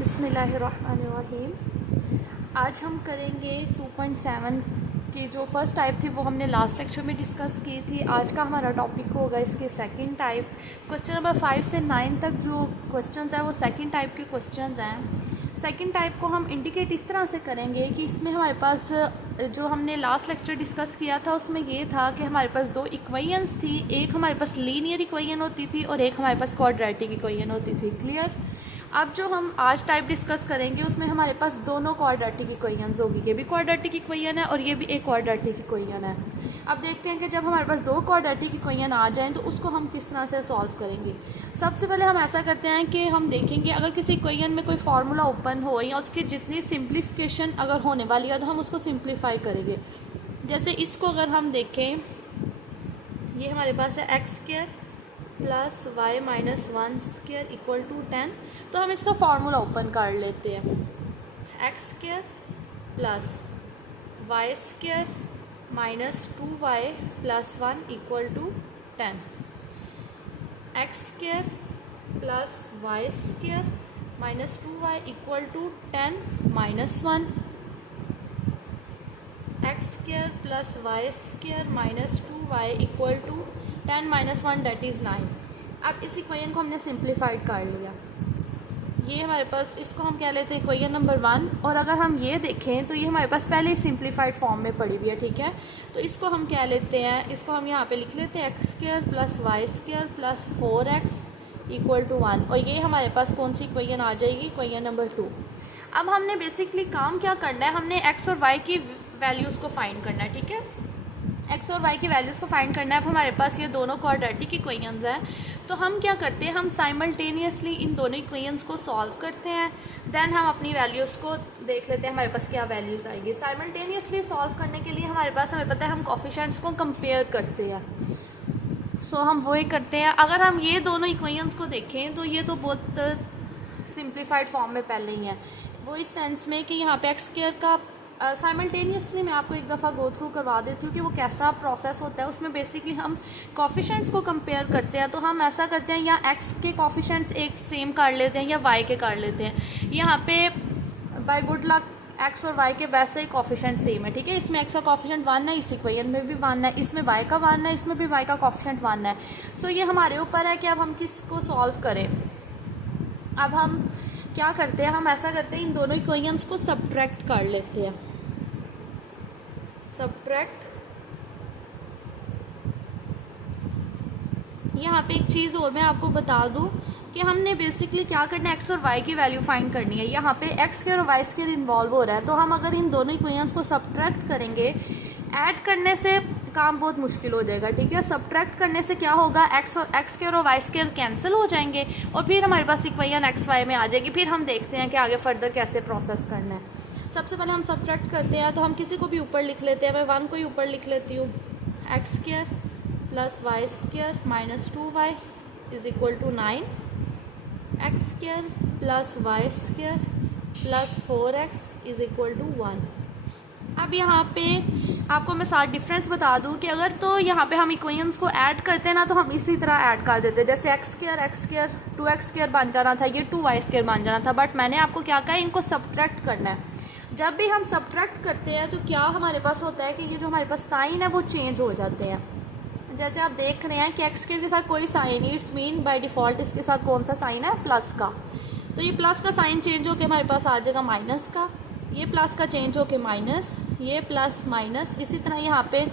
बिस्मिल्लाहिर्रहमानिर्रहीम। आज हम करेंगे 2.7 की जो फर्स्ट टाइप थी वो हमने लास्ट लेक्चर में डिस्कस की थी। आज का हमारा टॉपिक होगा इसके सेकंड टाइप। क्वेश्चन नंबर 5 से 9 तक जो क्वेश्चंस हैं वो सेकंड टाइप के क्वेश्चंस हैं। सेकंड टाइप को हम इंडिकेट इस तरह से करेंगे कि इसमें हमारे पास जो हमने लास्ट लेक्चर डिस्कस किया था उसमें ये था कि हमारे पास दो इक्वेशंस थी, एक हमारे पास लीनियर इक्वेशन होती थी और एक हमारे पास क्वाड्रेटिक इक्वेशन होती थी। क्लियर। अब जो हम आज टाइप डिस्कस करेंगे उसमें हमारे पास दोनों क्वाड्रेटिक इक्वेशंस होगी, ये भी क्वाड्रेटिक इक्वेशन है और ये भी एक क्वाड्रेटिक इक्वेशन है। अब देखते हैं कि जब हमारे पास दो क्वाड्रेटिक इक्वेशन आ जाएं तो उसको हम किस तरह से सॉल्व करेंगे। सबसे पहले हम ऐसा करते हैं कि हम देखेंगे अगर किसी इक्वेशन में कोई फार्मूला ओपन हो या उसकी जितनी सिंप्लीफिकेशन अगर होने वाली है तो हम उसको सिंप्लीफाई करेंगे। जैसे इसको अगर हम देखें, ये हमारे पास है x square plus y minus 1 square equal to 10। तो हम इसका फार्मूला ओपन कर लेते हैं। X square plus y square minus 2y plus 1 equal to 10। X square plus y square minus 2y equal to 10 minus 1। X square plus y square minus 2y equal to 10 minus 1 that is 9। अब इस equation को हमने simplified कर लिया। ये हमारे पास, इसको हम कह लेते हैं इक्वेशन नंबर 1। और अगर हम ये देखें तो ये हमारे पास पहले ही सिंप्लीफाइड फॉर्म में पड़ी हुई है, ठीक है। तो इसको हम कह लेते हैं, इसको हम यहाँ पे लिख लेते हैं x square plus y square plus 4x equal to 1। और ये हमारे पास कौन सी इक्वेशन आ जाएगी, इक्वेशन नंबर 2। अब हमने बेसिकली काम क्या करना है, हमने एक्स और वाई की वैल्यूज़ को फाइंड करना है, ठीक है। एक्स और वाई की वैल्यूज़ को फाइंड करना है। अब हमारे पास ये दोनों क्वाड्रेटिक इक्वेशंस हैं, तो हम क्या करते हैं, हम साइमल्टेनियसली इन दोनों इक्वेशंस को सॉल्व करते हैं। देन हम अपनी वैल्यूज़ को देख लेते हैं हमारे पास क्या वैल्यूज़ आएगी। साइमल्टेनियसली सॉल्व करने के लिए हमारे पास, हमें पता है, हम कोफिशिएंट्स को कंपेयर करते हैं। सो हम वही करते हैं। अगर हम ये दोनों इक्वेशंस को देखें तो ये तो बहुत सिंप्लीफाइड फॉर्म में पहले ही है। वो इस सेंस में कि यहाँ पे एक्स स्क्वायर का साइमल्टेनियसली मैं आपको एक दफ़ा गो थ्रू करवा देती हूँ कि वो कैसा प्रोसेस होता है। उसमें बेसिकली हम कोफिशिएंट्स को कंपेयर करते हैं। तो हम ऐसा करते हैं, या एक्स के कोफिशिएंट्स एक सेम कर लेते हैं या वाई के कर लेते हैं। यहाँ पे बाय गुड लक एक्स और वाई के वैसे ही कोफिशिएंट सेम है, ठीक है। इसमें एक्स का कोफिशिएंट 1 है, इस इक्वेशन में भी 1 है, इसमें वाई का 1 है, इसमें भी वाई का कोफिशिएंट 1 है। सो ये हमारे ऊपर है कि अब हम किसको सॉल्व करें। अब हम क्या करते हैं, हम ऐसा करते हैं, इन दोनों इक्वेशंस को सब्ट्रैक्ट कर लेते हैं। सब्ट्रैक्ट। यहाँ पे एक चीज़ और मैं आपको बता दूँ कि हमने बेसिकली क्या करना है, एक्स और वाई की वैल्यू फाइंड करनी है। यहाँ पे एक्स स्क्वायर और वाई स्क्वायर इन्वॉल्व हो रहा है, तो हम अगर इन दोनों इक्वेशंस को सब्ट्रैक्ट करेंगे, ऐड करने से काम बहुत मुश्किल हो जाएगा, ठीक है। सब्ट्रैक्ट करने से क्या होगा, एक्स स्क्वायर और वाई स्क्वायर कैंसिल हो जाएंगे और फिर हमारे पास इक्वेशन एक्स वाई में आ जाएगी। फिर हम देखते हैं कि आगे फर्दर कैसे प्रोसेस करना है। सबसे पहले हम सब्ट्रैक्ट करते हैं, तो हम किसी को भी ऊपर लिख लेते हैं। मैं 1 को ही ऊपर लिख लेती हूँ। X square plus y square minus 2y is equal to 9। X square plus y square plus 4x is equal to 1। अब यहाँ पे आपको मैं साथ डिफरेंस बता दूँ कि अगर तो यहाँ पे हम इक्वेशंस को ऐड करते हैं ना, तो हम इसी तरह ऐड कर देते हैं। जैसे एक्स स्क्वायर 2x स्क्वायर बन जाना था, ये 2y स्क्वायर बन जाना था। बट मैंने आपको क्या कहा, इनको सब्ट्रैक्ट करना है। जब भी हम सब्ट्रैक्ट करते हैं तो क्या हमारे पास होता है कि ये जो हमारे पास साइन है वो चेंज हो जाते हैं। जैसे आप देख रहे हैं कि एक्स के साथ कोई sign, it's mean by default इसके साथ कौन सा साइन है, प्लस का। तो ये प्लस का साइन चेंज होकर हमारे पास आ जाएगा माइनस का, ये प्लस का चेंज होकर माइनस, ये प्लस माइनस। इसी तरह यहाँ पे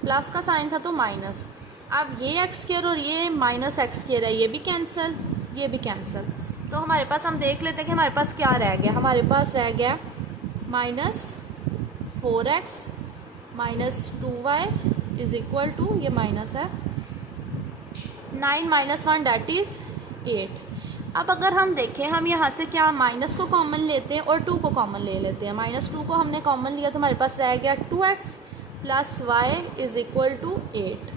प्लस का साइन था तो माइनस। अब ये एक्स स्क्वायर और ये माइनस एक्स स्क्वायर है, ये भी कैंसिल, ये भी कैंसिल। तो हमारे पास, हम देख लेते हैं कि हमारे पास क्या रह गया। हमारे पास रह गया minus 4x minus 2y is equal to, ये माइनस है, 9 माइनस 1 डेट इज़ 8। अब अगर हम देखें, हम यहाँ से क्या माइनस को कॉमन लेते हैं और 2 को कॉमन ले लेते हैं। माइनस 2 को हमने कॉमन लिया तो हमारे पास रह गया 2x plus y is equal to 8।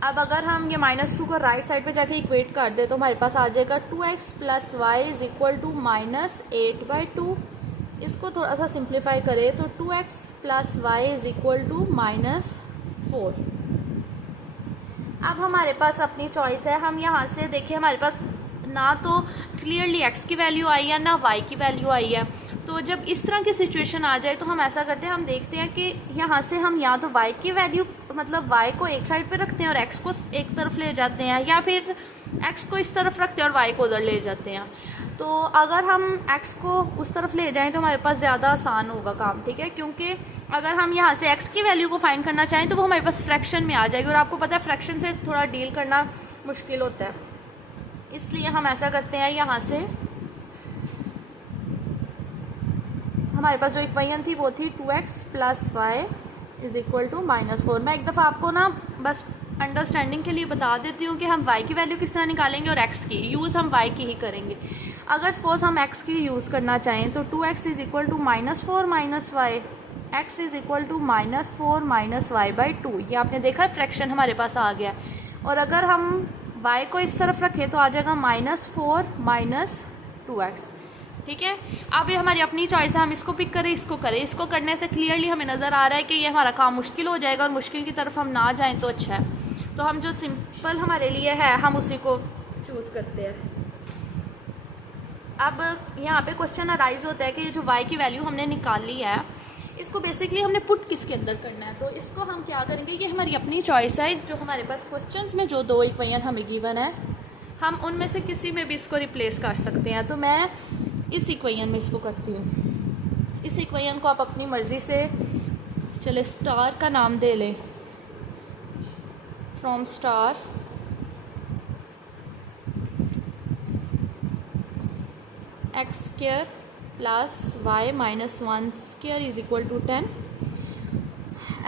अब अगर हम ये माइनस 2 को राइट साइड पे जाके इक्वेट कर दे तो हमारे पास आ जाएगा 2x plus y is equal to minus 8/2। इसको थोड़ा सा सिंप्लीफाई करें तो 2x plus y is equal to minus 4। अब हमारे पास अपनी चॉइस है। हम यहाँ से देखिए, हमारे पास ना तो क्लियरली x की वैल्यू आई है ना y की वैल्यू आई है। तो जब इस तरह की सिचुएशन आ जाए तो हम ऐसा करते हैं, हम देखते हैं कि यहाँ से हम या तो y की वैल्यू मतलब y को एक साइड पे रखते हैं और x को एक तरफ ले जाते हैं, या फिर x को इस तरफ रखते हैं और y को उधर ले जाते हैं। तो अगर हम x को उस तरफ ले जाएं तो हमारे पास ज़्यादा आसान होगा काम, ठीक है, क्योंकि अगर हम यहाँ से x की वैल्यू को फाइंड करना चाहें तो वो हमारे पास फ्रैक्शन में आ जाएगी, और आपको पता है फ्रैक्शन से थोड़ा डील करना मुश्किल होता है। इसलिए हम ऐसा करते हैं, यहाँ से हमारे पास जो इक्वेशन थी वो थी 2x + y = -4। मैं एक दफ़ा आपको ना बस अंडरस्टैंडिंग के लिए बता देती हूँ कि हम y की वैल्यू किस तरह निकालेंगे और x की यूज़ हम y की ही करेंगे। अगर सपोज हम x की यूज़ करना चाहें तो 2x = -4 - y, x = -4 - y/2। ये आपने देखा फ्रैक्शन हमारे पास आ गया। और अगर हम y को इस तरफ रखें तो आ जाएगा -4 - 2x, ठीक है। अब ये हमारी अपनी चॉइस है, हम इसको पिक करें इसको करें। इसको करने से क्लियरली हमें नज़र आ रहा है कि ये हमारा काम मुश्किल हो जाएगा और मुश्किल की तरफ हम ना जाएं तो अच्छा है। तो हम जो सिंपल हमारे लिए है हम उसी को चूज़ करते हैं। अब यहाँ पे क्वेश्चन अराइज होता है कि ये जो y की वैल्यू हमने निकाली है इसको बेसिकली हमने पुट किसके अंदर करना है। तो इसको हम क्या करेंगे, ये हमारी अपनी चॉइस है। जो हमारे पास क्वेश्चंस में जो 2 इक्वेशन हमें गिवन है हम उनमें से किसी में भी इसको रिप्लेस कर सकते हैं। तो मैं इस इक्वेशन में इसको करती हूँ। इस इक्वेशन को आप अपनी मर्ज़ी से चले स्टार का नाम दे लें, from star x² + y - 1² = 10।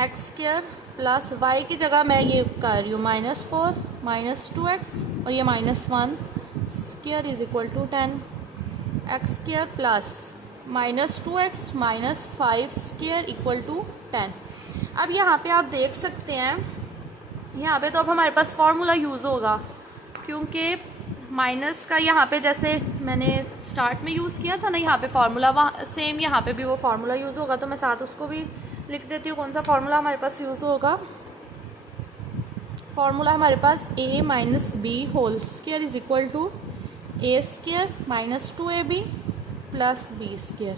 x² + y की जगह मैं ये कर रही हूँ -4 - 2x और ये -1² = 10। x² + -2x - 5² = 10। अब यहाँ पे आप देख सकते हैं, यहाँ पे तो अब हमारे पास फार्मूला यूज़ होगा, क्योंकि माइनस का यहाँ पे जैसे मैंने स्टार्ट में यूज़ किया था ना यहाँ पे फार्मूला, वहाँ सेम यहाँ पे भी वो फार्मूला यूज़ होगा। तो मैं साथ उसको भी लिख देती हूँ कौन सा फार्मूला हमारे पास यूज़ होगा। फार्मूला हमारे पास a - b² = a² - 2ab + b²।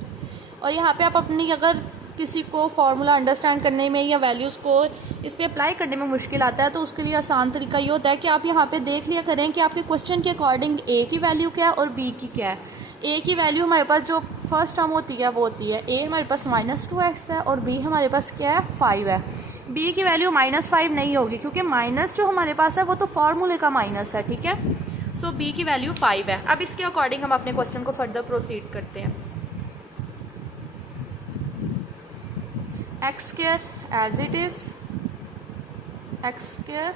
और यहाँ पे आप अपनी अगर किसी को फार्मूला अंडरस्टैंड करने में या वैल्यूज़ को इस पे अप्लाई करने में मुश्किल आता है तो उसके लिए आसान तरीका ये होता है कि आप यहाँ पे देख लिया करें कि आपके क्वेश्चन के अकॉर्डिंग a की वैल्यू क्या है और b की क्या है। a की वैल्यू हमारे पास जो फर्स्ट टर्म होती है वो होती है a हमारे पास -2x है और b हमारे पास क्या है 5 है। b की वैल्यू -5 नहीं होगी क्योंकि माइनस जो हमारे पास है वो तो फार्मूले का माइनस है, ठीक है। सो b की वैल्यू 5 है। अब इसके अकॉर्डिंग हम अपने क्वेश्चन को फर्दर प्रोसीड करते हैं। x² as it is, x²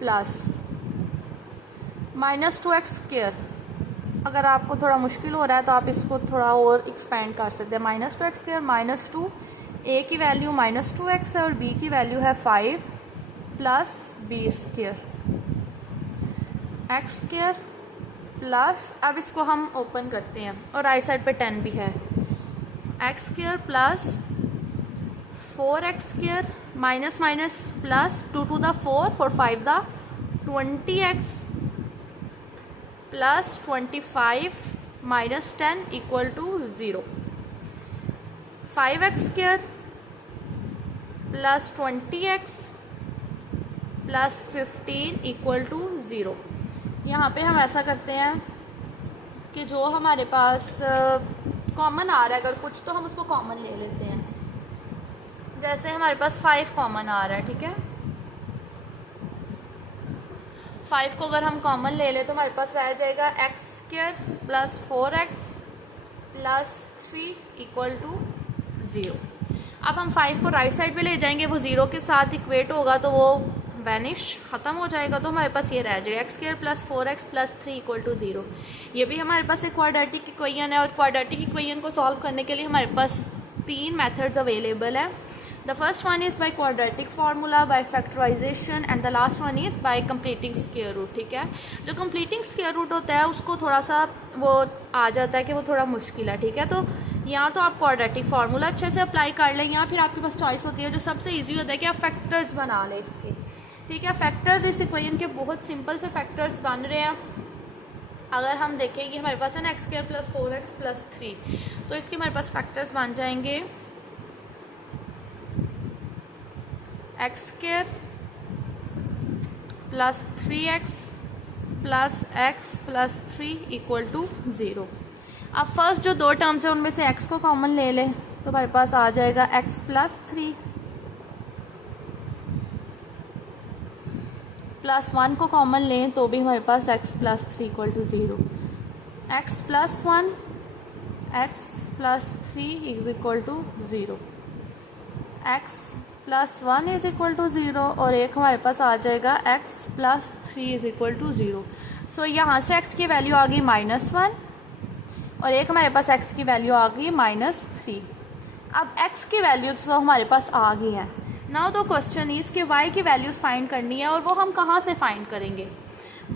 + -2x²। अगर आपको थोड़ा मुश्किल हो रहा है तो आप इसको थोड़ा और एक्सपेंड कर सकते हैं। -2x² - 2, a की वैल्यू -2x है और b की वैल्यू है 5 + b²। x² प्लस, अब इसको हम ओपन करते हैं और राइट साइड पे 10 भी है। x² + 4x² - +2 to the 4 for 5 the 20x + 25 - 10 = 0। 5x² + 20x + 15 = 0। यहाँ पे हम ऐसा करते हैं कि जो हमारे पास कॉमन आ रहा है अगर कुछ तो हम उसको कॉमन ले लेते हैं। जैसे हमारे पास 5 कॉमन आ रहा है, ठीक है। 5 को अगर हम कॉमन ले लें तो हमारे पास रह जाएगा x² + 4x + 3 = 0। अब हम 5 को राइट साइड पे ले जाएंगे, वो 0 के साथ इक्वेट होगा तो वो वैनिश ख़त्म हो जाएगा। तो हमारे पास ये रह जाएगा x² + 4x + 3 = 0। ये भी हमारे पास एक क्वाड्रेटिक इक्वेशन है और क्वाड्रेटिक इक्वेशन को सॉल्व करने के लिए हमारे पास 3 मेथड्स अवेलेबल है। The first one is by quadratic formula, by factorization and the last one is by completing square root, ठीक है। जो completing square root होता है उसको थोड़ा सा वो आ जाता है कि वो थोड़ा मुश्किल है, ठीक है। तो यहाँ तो आप quadratic formula अच्छे से अप्लाई कर लें या फिर आपके पास चॉइस होती है जो सबसे ईजी होता है कि आप फैक्टर्स बना लें इसके, ठीक है। फैक्टर्स इस इक्वेशन के बहुत सिंपल से फैक्टर्स बन रहे हैं। अगर हम देखें कि हमारे पास है ना x square plus 4x plus 3, तो इसके हमारे पास फैक्टर्स बन जाएंगे x square plus 3x plus x plus 3 equal to 0। अब फर्स्ट जो दो टर्म्स है उनमें से x को कॉमन ले लें तो हमारे पास आ जाएगा x प्लस 3 प्लस 1 को कॉमन लें तो भी हमारे पास x plus 3 equal to 0। x plus 1 x plus 3 is equal to 0। x plus 1 is equal to 0 और एक हमारे पास आ जाएगा x plus 3 is equal to 0। So यहाँ से x की वैल्यू आ गई -1 और एक हमारे पास x की वैल्यू आ गई -3। अब x की वैल्यू तो हमारे पास आ गई है। नाउ द क्वेश्चन इज कि y की वैल्यूज फाइंड करनी है और वो हम कहाँ से फाइंड करेंगे।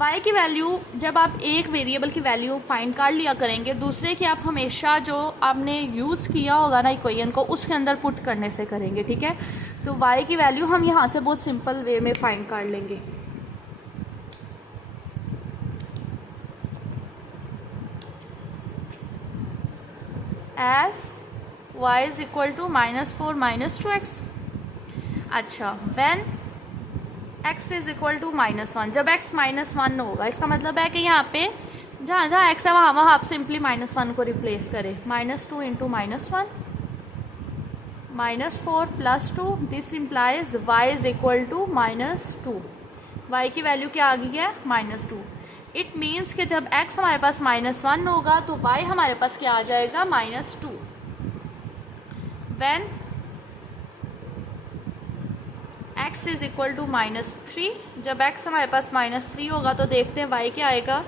y की वैल्यू जब आप एक वेरिएबल की वैल्यू फाइंड कर लिया करेंगे, दूसरे की आप हमेशा जो आपने यूज़ किया होगा ना इक्वेशन को उसके अंदर पुट करने से करेंगे, ठीक है। तो y की वैल्यू हम यहाँ से बहुत सिंपल वे में फाइंड कर लेंगे। As y is equal to -4 -2x। अच्छा, when x is equal to -1, जब x -1 होगा इसका मतलब है कि यहाँ पे जहाँ जहाँ x है वहाँ आप सिंपली -1 को रिप्लेस करें। -2 into -1 -4 plus 2, this implies y is equal to -2। y की वैल्यू क्या आ गई है -2। इट मीन्स कि जब x हमारे पास -1 होगा तो y हमारे पास क्या आ जाएगा -2। When x is equal to -3, जब x हमारे पास -3 होगा तो देखते हैं y क्या आएगा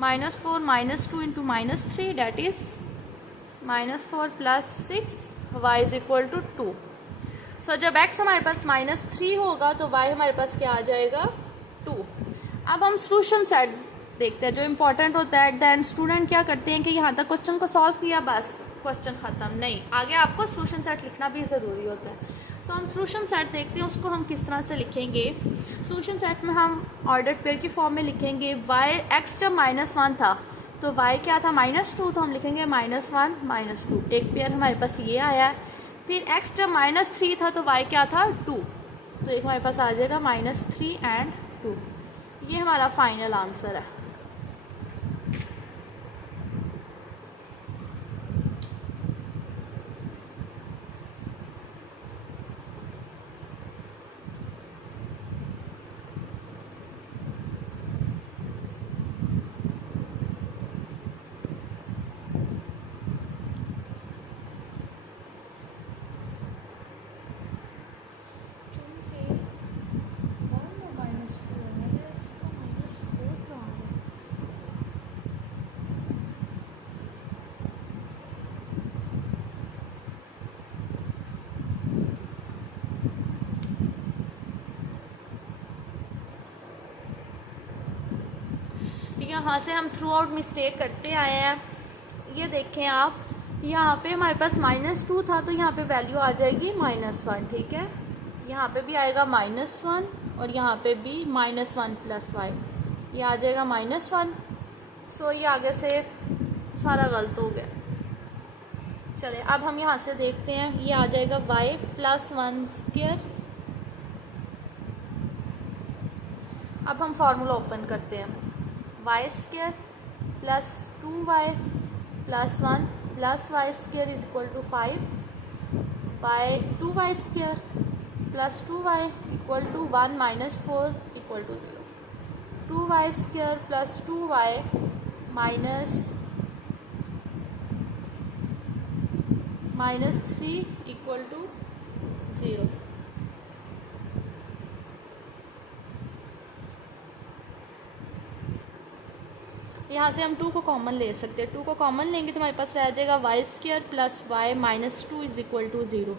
-4 -2 into -3 that is -4 plus 6, y is equal to 2। So जब x हमारे पास -3 होगा तो y हमारे पास क्या आ जाएगा 2। अब हम सोल्यूशन सेट देखते हैं जो इम्पोर्टेंट होता है। एट द एंड स्टूडेंट क्या करते हैं कि यहाँ तक क्वेश्चन को सॉल्व किया बस क्वेश्चन ख़त्म, नहीं, आगे आपको सोल्यूशन सेट लिखना भी ज़रूरी होता है। सो हम सोल्यूशन सेट देखते हैं उसको हम किस तरह से लिखेंगे। सोल्यूशन सेट में हम ऑर्डर पेयर की फॉर्म में लिखेंगे। x जब -1 था तो y क्या था -2, तो हम लिखेंगे -1 -2, एक पेयर हमारे पास ये आया है। फिर x जब -3 था तो y क्या था 2, तो एक हमारे पास आ जाएगा -3 एंड 2। ये हमारा फाइनल आंसर है। यहाँ से हम थ्रू आउट मिस्टेक करते आए हैं। ये देखें आप, यहाँ पे हमारे पास -2 था तो यहाँ पे वैल्यू आ जाएगी -1, ठीक है। यहाँ पे भी आएगा -1 और यहाँ पे भी -1 प्लस y, ये आ जाएगा -1। सो ये आगे से सारा गलत हो गया। चले अब हम यहाँ से देखते हैं, ये आ जाएगा y प्लस 1 स्क्वायर। अब हम फार्मूला ओपन करते हैं। y square plus 2y plus 1 प्लस y square is equal to 5 by 2y square plus 2y equal to 1 minus 4 equal to 0। 2y square plus 2y minus 3 equal to 0। यहाँ से हम 2 को common ले सकते हैं। 2 को कॉमन लेंगे तो हमारे पास आ जाएगा y square plus y minus 2 is equal to 0।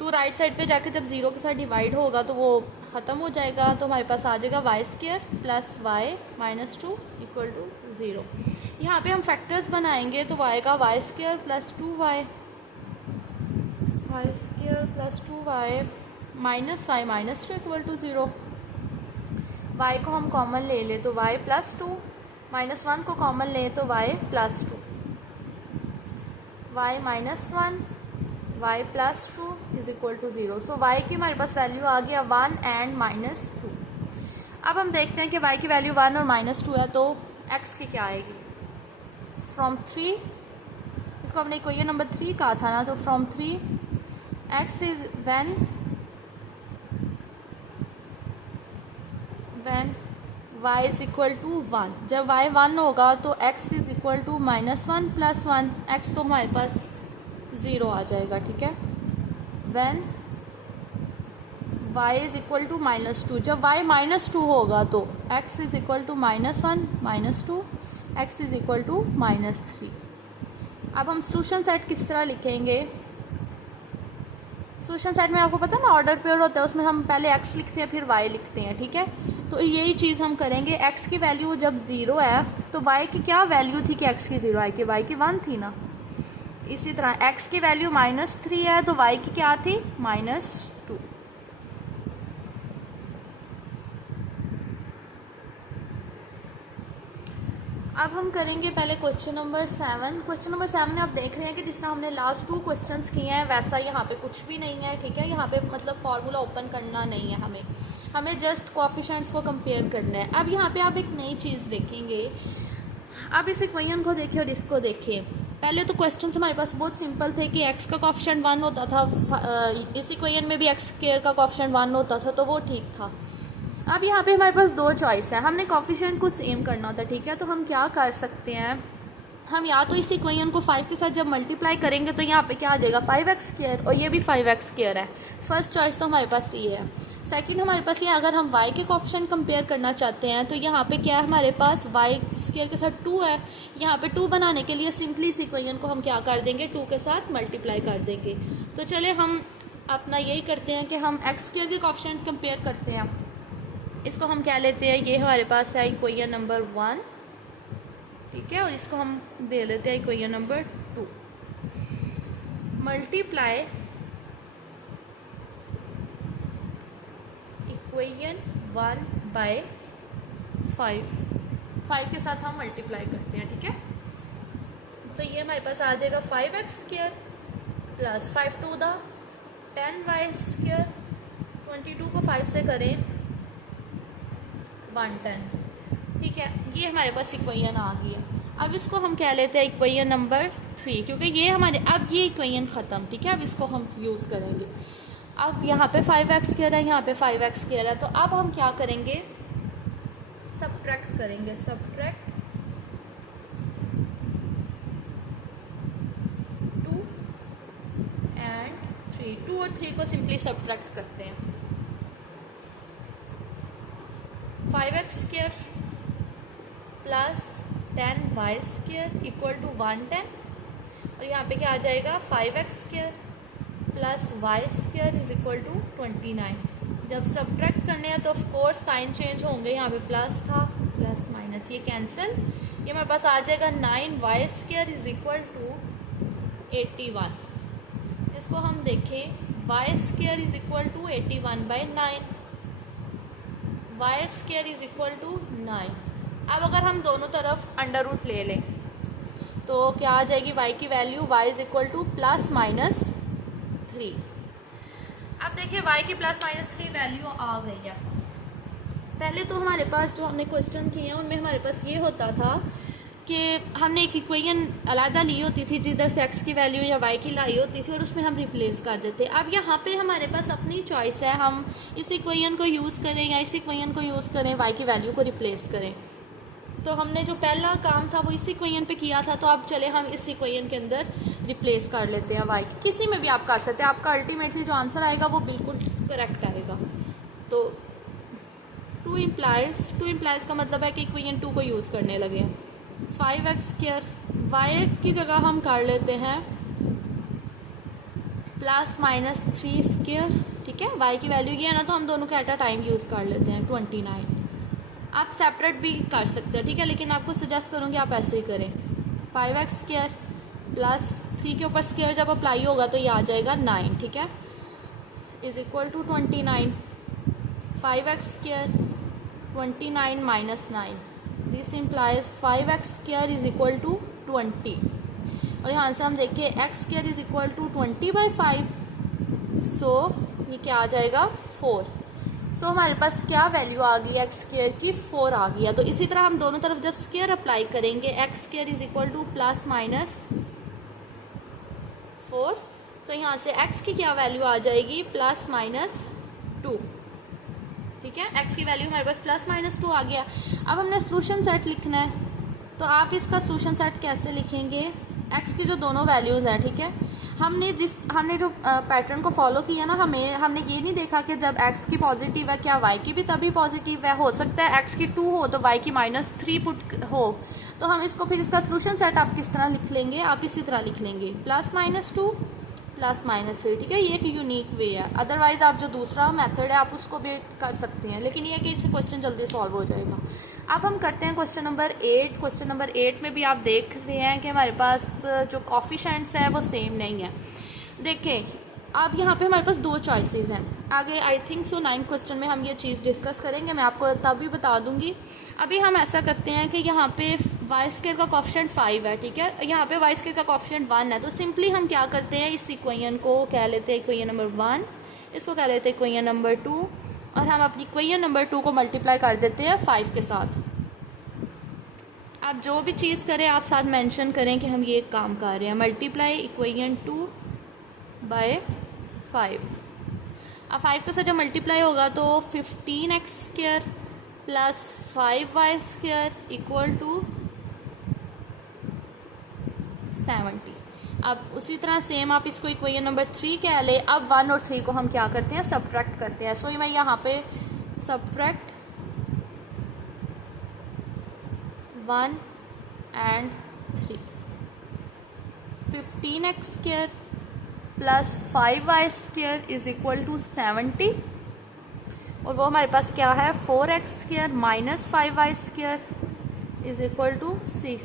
2 right side पे जाके जब 0 के साथ डिवाइड होगा तो वो ख़त्म हो जाएगा, तो हमारे पास आ जाएगा y square plus y minus 2 equal to 0। यहाँ पे हम फैक्टर्स बनाएंगे तो आएगा y square plus 2y, y square plus 2y minus y minus 2 equal to 0। y को हम कॉमन ले ले तो y प्लस 2 -1 को कॉमन लें तो y +2, y -1 y +2 = 0। सो y की हमारे पास वैल्यू आ गया 1 एंड -2। अब हम देखते हैं कि y की वैल्यू 1 और -2 है तो x की क्या आएगी। फ्रॉम 3, इसको हमने इक्वेशन नंबर 3 कहा था ना, तो from 3 x is when y is equal to 1। जब y 1 होगा तो x is equal to -1 + 1, x तो हमारे पास 0 आ जाएगा, ठीक है। When y is equal to -2, जब y -2 होगा तो x is equal to -1 -2, x is equal to -3। अब हम सोल्यूशन सेट किस तरह लिखेंगे। सोल्यूशन सेट में आपको पता है ना ऑर्डर पेयर होता है, उसमें हम पहले x लिखते हैं फिर y लिखते हैं, ठीक है। तो यही चीज़ हम करेंगे। x की वैल्यू जब 0 है तो y की क्या वैल्यू थी कि x की 0 आई, कि y की 1 थी ना। इसी तरह x की वैल्यू -3 है तो y की क्या थी, -2। अब हम करेंगे पहले क्वेश्चन नंबर 7। क्वेश्चन नंबर 7 में आप देख रहे हैं कि जिस तरह हमने लास्ट 2 क्वेश्चंस किए हैं वैसा यहाँ पे कुछ भी नहीं है, ठीक है। यहाँ पे मतलब फार्मूला ओपन करना नहीं है, हमें जस्ट कोएफिशिएंट्स को कंपेयर करना है। अब यहाँ पे आप एक नई चीज़ देखेंगे। अब इस इक्वेशन को देखिए और इसको देखिए। पहले तो क्वेश्चन हमारे पास बहुत सिंपल थे कि x का कोएफिशिएंट 1 होता था, इस इक्वेशन में भी x स्क्वायर का कोएफिशिएंट 1 होता था, तो वो ठीक था। अब यहाँ पे हमारे पास 2 चॉइस है, हमने कोएफिशिएंट को सेम करना होता है, ठीक है। तो हम क्या कर सकते हैं, हम या तो इस इक्वेशन को 5 के साथ जब मल्टीप्लाई करेंगे तो यहाँ पे क्या आ जाएगा 5x² और ये भी 5x² है। फर्स्ट चॉइस तो हमारे पास ये है। सेकंड हमारे पास ये, अगर हम y के कोएफिशिएंट कंपेयर करना चाहते हैं तो यहाँ पे क्या है, हमारे पास y² के साथ 2 है। यहाँ पे 2 बनाने के लिए सिंपली इस इक्वेशन को हम क्या कर देंगे, 2 के साथ मल्टीप्लाई कर देंगे। तो चले हम अपना यही करते हैं कि हम x² के कोएफिशिएंट कंपेयर करते हैं। इसको हम क्या लेते हैं, ये हमारे पास है इक्वेशन नंबर 1, ठीक है, और इसको हम दे लेते हैं equation number 2। Multiply equation 1 by 5 के साथ हम मल्टीप्लाई करते हैं, ठीक है। तो ये हमारे पास आ जाएगा 5x² + 5 × 2 = 10y²। 22 को 5 से करें 110, ठीक है। ये हमारे पास इक्वेशन आ गई है। अब इसको हम क्या लेते हैं इक्वेशन नंबर 3, क्योंकि ये हमारे अब ये इक्वेशन ख़त्म, ठीक है। अब इसको हम यूज़ करेंगे। अब यहाँ पे 5x² है, यहाँ पे 5x² है, तो अब हम क्या करेंगे, सब्ट्रैक्ट करेंगे। सब्ट्रैक्ट 2 एंड 3, 2 और 3 को सिंपली सब्ट्रैक्ट करते हैं। 5x² + 10y² = 110, और यहाँ पे क्या आ जाएगा 5x² + y² = 29। जब सब्ट्रैक्ट करने हैं तो ऑफ कोर्स साइन चेंज होंगे, यहाँ पे प्लस था प्लस माइनस, ये कैंसिल, ये हमारे पास आ जाएगा 9y² = 81। इसको हम देखें, y² = 81/9, y² = 9। अब अगर हम दोनों तरफ अंडर रूट ले लें तो क्या आ जाएगी, y की वैल्यू y = ±3। अब देखिए y की +-3 वैल्यू आ गई है। पहले तो हमारे पास जो हमने क्वेश्चन किए हैं उनमें हमारे पास ये होता था कि हमने एक इक्वेशन अलग ली होती थी जिधर से x की वैल्यू या y की लाई होती थी और उसमें हम रिप्लेस कर देते। अब यहाँ पे हमारे पास अपनी चॉइस है, हम इस इक्वेशन को यूज़ करें या इस इक्वेशन को यूज़ करें, y की वैल्यू को रिप्लेस करें। तो हमने जो पहला काम था वो इस इक्वेशन पे किया था, तो अब चले हम इस इक्वेशन के अंदर रिप्लेस कर लेते हैं y। किसी में भी आप कर सकते हैं, आपका अल्टीमेटली जो आंसर आएगा वो बिल्कुल करेक्ट आएगा। तो 2 इम्प्लाइज का मतलब है कि इक्वेशन 2 को यूज़ करने लगे। 5x², y की जगह हम कर लेते हैं +-3², ठीक है। y की वैल्यू ये है ना, तो हम दोनों को एट अ टाइम यूज़ कर लेते हैं 29। आप सेपरेट भी कर सकते हैं, ठीक है, लेकिन आपको सजेस्ट करूँगी आप ऐसे ही करें। 5x² + 3 के ऊपर स्क्वायर जब अप्लाई होगा तो ये आ जाएगा 9, ठीक है, = 29। 5x² 29 - 9 this implies 5x² is equal to 20, और यहाँ से हम देखें x² इज इक्वल टू 20/5, सो ये क्या आ जाएगा 4। सो हमारे पास क्या वैल्यू आ गई x² की 4 आ गया। तो इसी तरह हम दोनों तरफ जब स्क्वायर अप्लाई करेंगे x² इज इक्वल टू ±4, सो यहाँ से x की क्या वैल्यू आ जाएगी ±2। ठीक है, x की वैल्यू हमारे पास ±2 आ गया। अब हमने सोल्यूशन सेट लिखना है, तो आप इसका सोल्यूशन सेट कैसे लिखेंगे, x की जो दोनों वैल्यूज़ हैं, ठीक है, हमने जो पैटर्न को फॉलो किया ना, हमने ये नहीं देखा कि जब x की पॉजिटिव है क्या y की भी तभी पॉजिटिव है। हो सकता है x की 2 हो तो y की -3 पुट हो, तो हम इसको फिर इसका सोल्यूशन सेट आप किस तरह लिख लेंगे, आप इसी तरह लिख लेंगे +-2 +-3। ठीक है, ये एक यूनिक वे है। अदरवाइज आप जो दूसरा मेथड है आप उसको भी कर सकते हैं, लेकिन ये है कि इससे क्वेश्चन जल्दी सॉल्व हो जाएगा। अब हम करते हैं क्वेश्चन नंबर 8। क्वेश्चन नंबर 8 में भी आप देख रहे हैं कि हमारे पास जो कोफिशिएंट्स हैं वो सेम नहीं है। देखें, अब यहाँ पे हमारे पास 2 चॉइसेस हैं। आगे आई थिंक सो 9 क्वेश्चन में हम ये चीज़ डिस्कस करेंगे, मैं आपको तब भी बता दूंगी। अभी हम ऐसा करते हैं कि यहाँ पे y² का कोफिशिएंट 5 है, ठीक है, यहाँ पे y² का कोफिशिएंट 1 है, तो सिंपली हम क्या करते हैं, इस इक्वेशन को कह लेते हैं इक्वेशन नंबर 1, इसको कह लेते हैं इक्वेशन नंबर 2, और हम अपनी इक्वेशन नंबर 2 को मल्टीप्लाई कर देते हैं 5 के साथ। आप जो भी चीज़ करें आप साथ मेंशन करें कि हम ये काम कर रहे हैं, मल्टीप्लाई इक्वेशन 2 बाय 5। अब 5 के साथ जब मल्टीप्लाई होगा तो 15x² plus 5y² equal to 70। अब उसी तरह सेम आप इसको इक्वेशन नंबर 3 कह ले। अब 1 और 3 को हम क्या करते हैं, सब्ट्रैक्ट करते हैं। सो मैं यहाँ पे subtract 1 and 3, 15x² plus 5y² is equal to 70, और वो हमारे पास क्या है 4x² minus 5y² is equal to 6।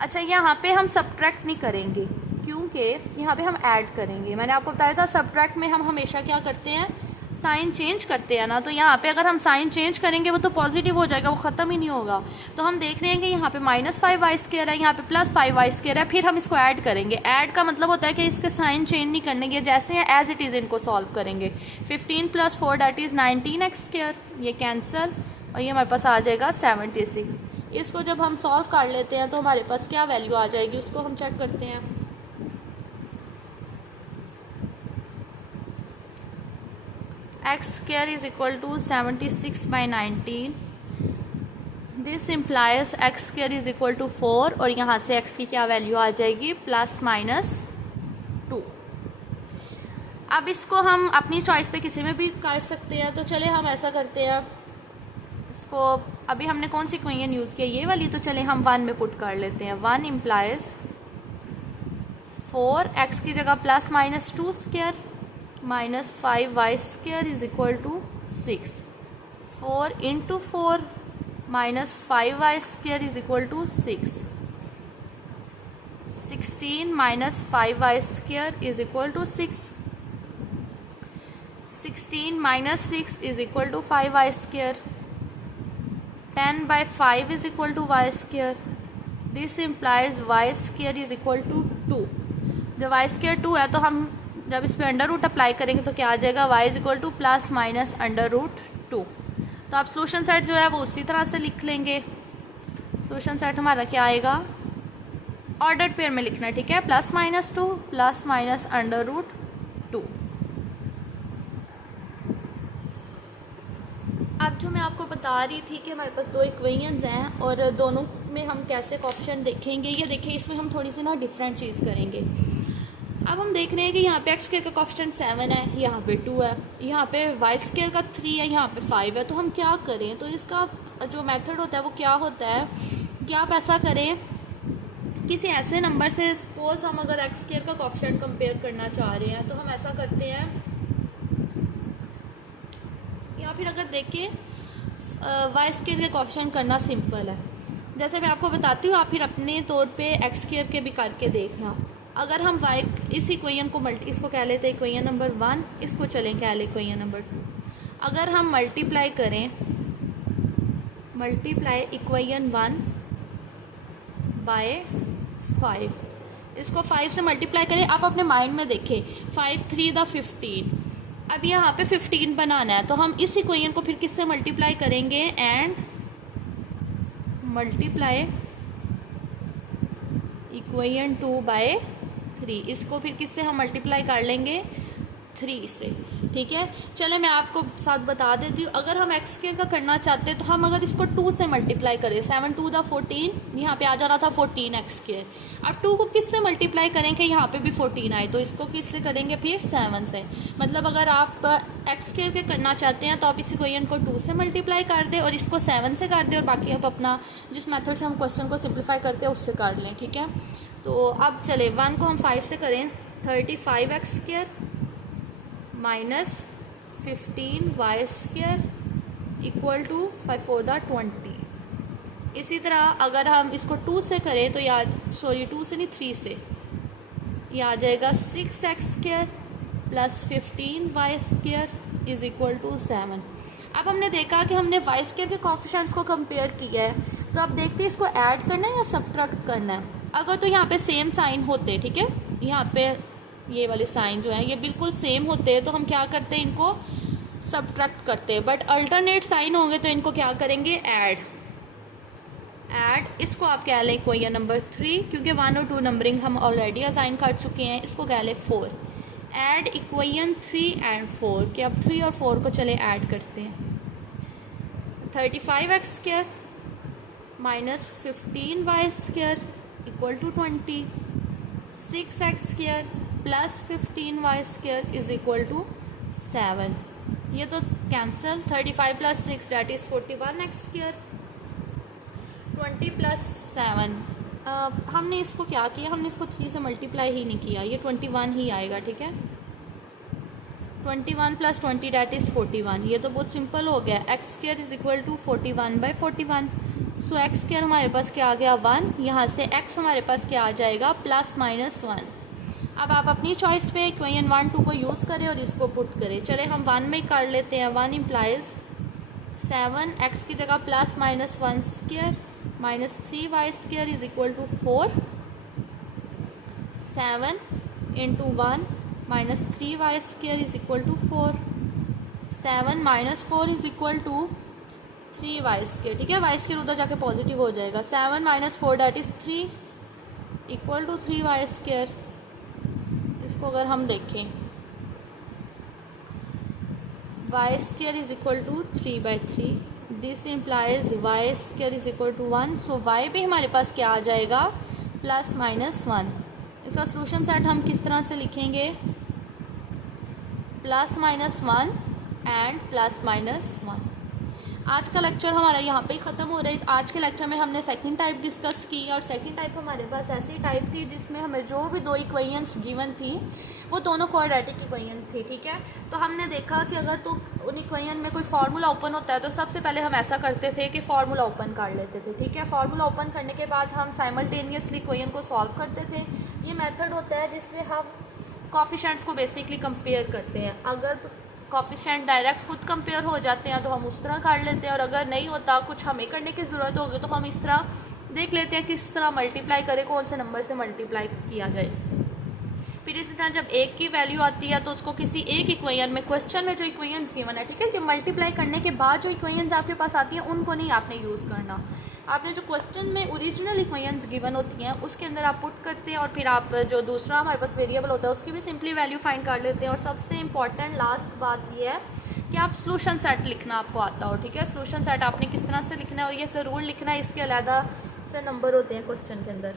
अच्छा, यहाँ पे हम सब्ट्रैक्ट नहीं करेंगे क्योंकि यहाँ पे हम ऐड करेंगे। मैंने आपको बताया था सब्ट्रैक्ट में हम हमेशा क्या करते हैं, साइन चेंज करते हैं ना, तो यहाँ पे अगर हम साइन चेंज करेंगे वो तो पॉजिटिव हो जाएगा, वो ख़त्म ही नहीं होगा। तो हम देख रहे हैं कि यहाँ पे -5y² है, यहाँ पे +5y² है, फिर हम इसको ऐड करेंगे। ऐड का मतलब होता है कि इसके साइन चेंज नहीं करने के, जैसे हैं एज इट इज़ इनको सॉल्व करेंगे। 15 + 4 दैट इज़ 19x², ये कैंसिल, और ये हमारे पास आ जाएगा 76। इसको जब हम सॉल्व कर लेते हैं तो हमारे पास क्या वैल्यू आ जाएगी, उसको हम चेक करते हैं। x² is equal to 76/19, this implies x² is equal to 4, और यहाँ से x की क्या वैल्यू आ जाएगी +-2। अब इसको हम अपनी चॉइस पे किसी में भी कर सकते हैं, तो चले हम ऐसा करते हैं, इसको अभी हमने कौन सी इक्वेशन यूज़ किया, ये वाली, तो चले हम 1 में पुट कर लेते हैं। 1 इम्प्लाइज 4x की जगह +-2² minus 5y² is equal to 6, 4 × 4 minus 5y² is equal to 6, 16 minus 5y² is equal to 6, 16 minus 6 is equal to 5y², 10/5 is equal to y², this implies y² is equal to 2। जब y² 2 है तो हम जब इस पर under root apply करेंगे तो क्या आ जाएगा, y इज इक्वल टू +-√2। तो आप सोल्यूशन सेट जो है वो उसी तरह से लिख लेंगे। सोल्यूशन सेट हमारा क्या आएगा, ऑर्डर्ड पेयर में लिखना है, ठीक है, +-2 +-√2। अब जो मैं आपको बता रही थी कि हमारे पास 2 इक्वेशंस हैं और दोनों में हम कैसे कोफिशिएंट देखेंगे, ये देखिए इसमें हम थोड़ी सी ना डिफरेंट चीज़ करेंगे। अब हम देख रहे हैं कि यहाँ पे x² का कोफिशिएंट 7 है, यहाँ पे 2 है, यहाँ पे y² का 3 है, यहाँ पे 5 है। तो हम क्या करें, तो इसका जो मेथड होता है वो क्या होता है कि आप ऐसा करें, किसी ऐसे नंबर से, सपोज हम अगर x² का कोफिशिएंट कंपेयर करना चाह रहे हैं तो हम ऐसा करते हैं, या फिर अगर देखें y² का कोफिशिएंट करना सिंपल है। जैसे मैं आपको बताती हूँ, आप फिर अपने तौर पे x² के भी करके देखना। अगर हम y इस इक्वेशन को इसको कह लेते हैं इक्वेशन नंबर 1, इसको चलें कह लें इक्वेशन नंबर 2। अगर हम मल्टीप्लाई करें मल्टीप्लाई इक्वेशन 1 बाय 5, इसको 5 से मल्टीप्लाई करें। आप अपने माइंड में देखें 5 3 द 15, अब यहाँ पे 15 बनाना है तो हम इस इक्वेशन को फिर किससे मल्टीप्लाई करेंगे, एंड मल्टीप्लाई इक्वेशन 2 बाय 3, इसको फिर किससे हम मल्टीप्लाई कर लेंगे, 3 से। ठीक है, चले मैं आपको साथ बता देती हूँ, अगर हम एक्स स्क्वायर का करना चाहते हैं तो हम अगर इसको 2 से मल्टीप्लाई करें, 7 2 द 14, यहाँ पे आ जाना था 14 एक्स स्क्वायर। अब 2 को किससे मल्टीप्लाई करेंगे, यहाँ पे भी 14 आए, तो इसको किससे करेंगे फिर 7 से। मतलब अगर आप एक्स स्क्वायर के करना चाहते हैं तो आप इस इक्वेशन को 2 से मल्टीप्लाई कर दें और इसको 7 से कर दें, और बाकी आप अपना जिस मेथड से हम क्वेश्चन को सिंप्लीफाई करते हैं उससे कर लें। ठीक है, तो अब चले 1 को हम 5 से करें, 35 x square minus 15 y square equal to 5 4 the 20। इसी तरह अगर हम इसको 2 से करें तो 2 से नहीं 3 से, ये आ जाएगा 6 x square plus 15 y square is equal to 7। अब हमने देखा कि हमने वाई स्क्वायर के कोफिशिएंट्स को कंपेयर किया है, तो अब देखते हैं इसको ऐड करना है या सब्ट्रैक्ट करना है। अगर तो यहाँ पे सेम साइन होते, ठीक है, यहाँ पे ये वाले साइन जो हैं ये बिल्कुल सेम होते हैं तो हम क्या करते हैं, इनको सब्ट्रैक्ट करते हैं। बट अल्टरनेट साइन होंगे तो इनको क्या करेंगे, ऐड। इसको आप कह लें इक्वेशन नंबर 3, क्योंकि 1 और 2 नंबरिंग हम ऑलरेडी असाइन कर चुके हैं, इसको कह लें 4। ऐड इक्वेशन 3 एंड 4, कि अब 3 और 4 को चले ऐड करते हैं। 35 x square minus 15 y square equal to 20, 6 x square plus 15 y square is equal to 7। ये तो cancel, 35 plus 6 that is 41 x square, 20 plus 7। हमने इसको क्या किया, हमने इसको 3 से मल्टीप्लाई ही नहीं किया, ये 21 ही आएगा। ठीक है, 21 प्लस 20 डैट इज़ 41। ये तो बहुत सिंपल हो गया, x square is equal to 41 by 41। So x square हमारे पास क्या आ गया, 1। यहाँ से एक्स हमारे पास क्या आ जाएगा, प्लस माइनस 1। अब आप अपनी चॉइस पे इक्वेशन 1 2 को यूज़ करें और इसको पुट करें। चले हम 1 में कर लेते हैं। 1 इम्प्लाइज 7 एक्स की जगह plus minus 1 square minus 3 y square is equal to 4। 7 into 1 minus 3 y square is equal to 4। 7 minus 4 is equal to 3 y square. ठीक है, वाई स्क्वायर उधर जाके पॉजिटिव हो जाएगा। 7 minus 4 that is 3 equal to 3 y square. इसको अगर हम देखें, y square is equal to 3 by 3, this implies y square is equal to 1। So y भी हमारे पास क्या आ जाएगा, प्लस माइनस 1। इसका सोल्यूशन सेट हम किस तरह से लिखेंगे, plus minus 1 and plus minus 1। आज का लेक्चर हमारा यहाँ पे ही ख़त्म हो रहा है। आज के लेक्चर में हमने सेकंड टाइप डिस्कस की, और सेकंड टाइप हमारे पास ऐसी टाइप थी जिसमें हमें जो भी 2 इक्वेशंस गिवन थी वो दोनों क्वाड्रेटिक इक्वेशन थी। ठीक है, तो हमने देखा कि अगर तो उन इक्वेशन में कोई फार्मूला ओपन होता है तो सबसे पहले हम ऐसा करते थे कि फार्मूला ओपन कर लेते थे। ठीक है, फार्मूला ओपन करने के बाद हम साइमल्टेनियसली इक्वेशन को सॉल्व करते थे। ये मेथड होता है जिसमें हम कोफिशिएंट्स को बेसिकली कंपेयर करते हैं। अगर कोफिशिएंट डायरेक्ट खुद कंपेयर हो जाते हैं तो हम उस तरह कर लेते हैं, और अगर नहीं होता, कुछ हमें करने की ज़रूरत होगी, तो हम इस तरह देख लेते हैं किस तरह मल्टीप्लाई करें, कौन से नंबर से मल्टीप्लाई किया जाए। फिर इसी तरह जब एक की वैल्यू आती है तो उसको किसी एक इक्वेशन में, क्वेश्चन में जो इक्वेशंस गिवन है, ठीक है, कि मल्टीप्लाई करने के बाद जो इक्वेशंस आपके पास आती हैं उनको नहीं आपने यूज़ करना। आपने जो क्वेश्चन में ओरिजिनल इक्वेशंस गिवन होती हैं उसके अंदर आप पुट करते हैं, और फिर आप जो दूसरा हमारे पास वेरिएबल होता है उसकी भी सिंपली वैल्यू फाइंड कर लेते हैं। और सबसे इंपॉर्टेंट लास्ट बात ये है कि आप सोल्यूशन सेट लिखना आपको आता हो। ठीक है, सोल्यूशन सेट आपने किस तरह से लिखना है और ये ज़रूर लिखना है, इसके अलग से नंबर होते हैं क्वेश्चन के अंदर।